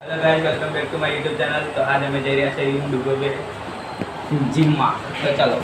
Hello guys, welcome back to my YouTube channel. तो आज हमें जई રહ્યા છે ડુબે જીમમાં। તો ચાલો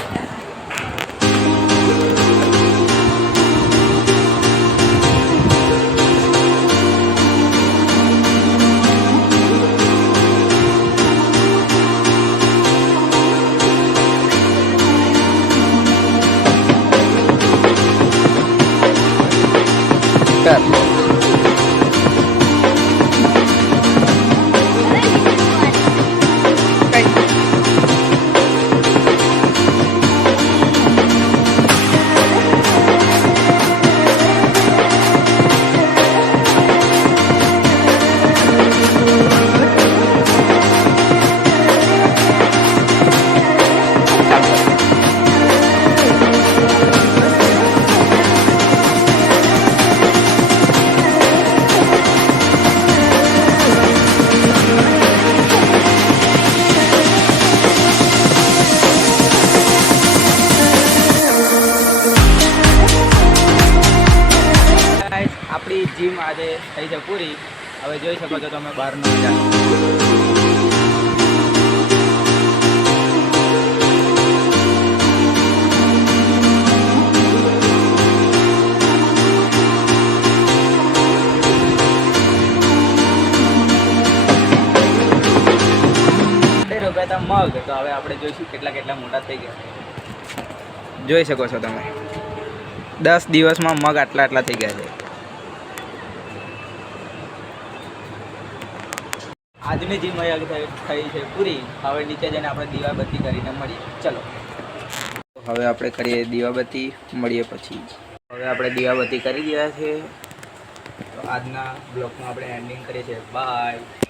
આપણી જીમ આજે થઈ છે પૂરી। હવે જોઈ શકો છો તમે બહારનો નજારો। રૂપિયા હતા મગ, તો હવે આપણે જોઈશું કેટલા કેટલા મોટા થઈ ગયા। જોઈ શકો છો તમે 10 દિવસમાં મગ આટલા આટલા થઈ ગયા છે। આજની જીમ થઈ છે પૂરી। હવે નીચે જઈને આપણે દીવાબત્તી કરીને મળીએ। ચલો હવે આપણે કરીએ દીવાબત્તી, મળીએ પછી। હવે આપણે દીવાબત્તી કરી દીધા છે, તો આજના બ્લોગમાં આપણે એન્ડિંગ કરીએ છીએ। બાય।